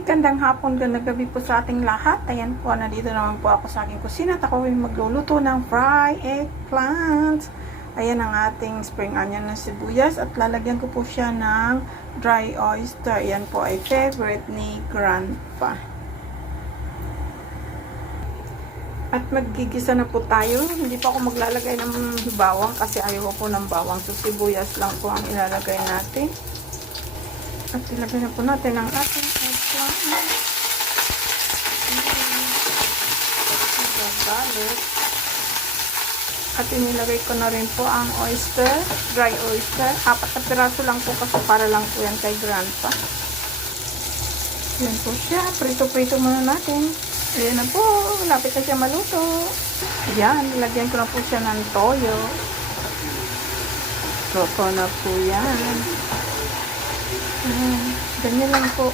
Gandang hapon, gandang gabi po sa ating lahat. Ayan po, nandito naman po ako sa aking kusina at ako ay magluluto ng fried eggplant. Ayan ang ating spring onion na sibuyas at lalagyan ko po siya ng dry oyster. Ayan po ay favorite ni Grandpa. At maggigisa na po tayo. Hindi pa ako maglalagay ng bawang kasi ayaw po ng bawang. So sibuyas lang po ang ilalagay natin. At ilagay na po natin ang ating eggplant. Galit. At inilagay ko na rin po ang oyster, dry oyster. 4 na piraso lang po kasi para lang po yan kay Grandpa. Yan po siya. Prito-prito muna natin. Ayan na po. Lapit na siya maluto. Yan. Nilagyan ko na po siya ng toyo. Luto na po yan. Ganyan lang po.